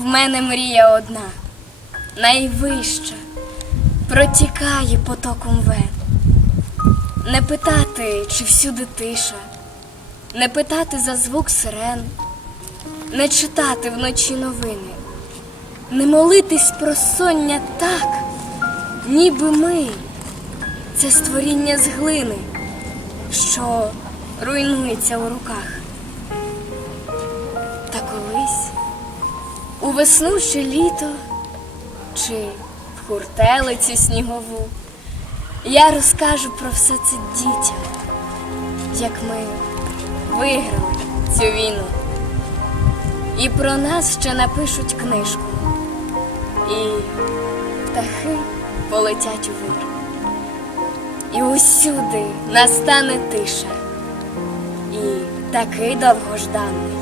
В мене мрія одна, найвища, протікає потоком вен. Не питати, чи всюди тиша, не питати за звук сирен, не читати вночі новини, не молитись про соння так, ніби ми. Це створіння з глини, що руйнується у руках. Та колись весну чи літо, чи в хуртелицю снігову, я розкажу про все це дітям, як ми виграли цю війну. І про нас ще напишуть книжку, і птахи полетять у вир. І усюди настане тиша, і такий довгожданий